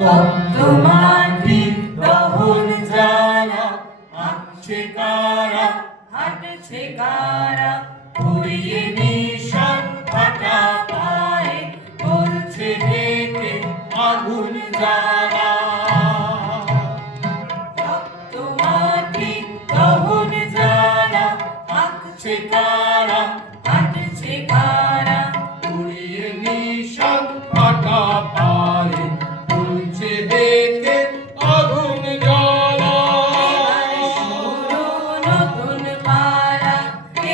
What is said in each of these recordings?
তপ্ত মাটির দহন জ্বালা, হাঁটছে কারা, হাঁটছে কারা, পুড়িয়ে নিশান ফাটা পায়ে, বলছে ডেকে আগুন জ্বালা। তপ্ত মাটির দহন জ্বালা, হাঁটছে কারা, হাঁটছে কারা, পুড়িয়ে নিশান ফাটা পায়ে, বলছে ডেকে আগুন জ্বালা। নতুন পালা,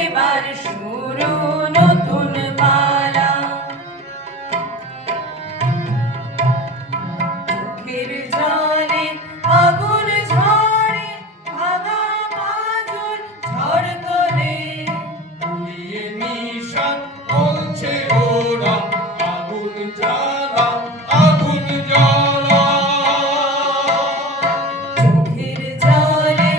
এবার শুরু নতুন পালা। চোখের জলে আগুন ঝরে, ভাঙা পাঁজর ঝড় তোলে, পুড়িয়ে নিশান বলছে ওরা আগুন জ্বালা, আগুন জ্বালা। চোখের জলে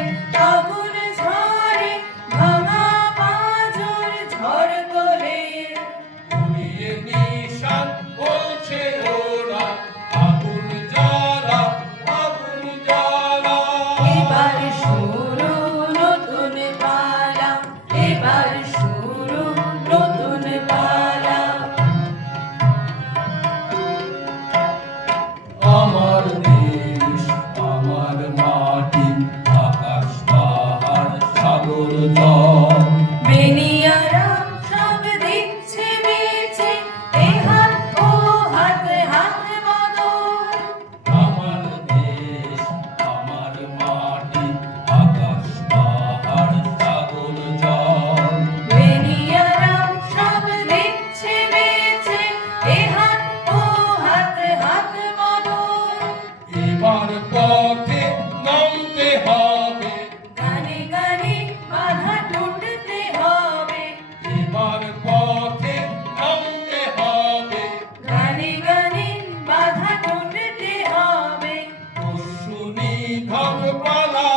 আগুন ঝরে, ভাঙা পাঁজর ঝড় তোলে, পুড়িয়ে নিশান বলছে ওরা আগুন জ্বালা, আগুন জ্বালা। এবার শুরু নতুন পালা, এবার শুরু নতুন পালা। আমার দেশ, আমার মাটি, আকাশ পাহাড় সাগর জল, বেনিয়ারা সব দিচ্ছে বেঁচে, এ হাত ও হাত, হাত বদল। আমার দেশ, আমার মাটি, আকাশ পাহাড় সাগর জল, বেনিয়ারা সব দিচ্ছে বেঁচে, এ হাত ও হাত, হাত বদল। এবার পথে নামতে হবে, গানে গানে বাধা টুটতে হবে, এবার পথে নামতে হবে, গানে গানে বাধা টুটতে হবে। শুনি ঘর পালা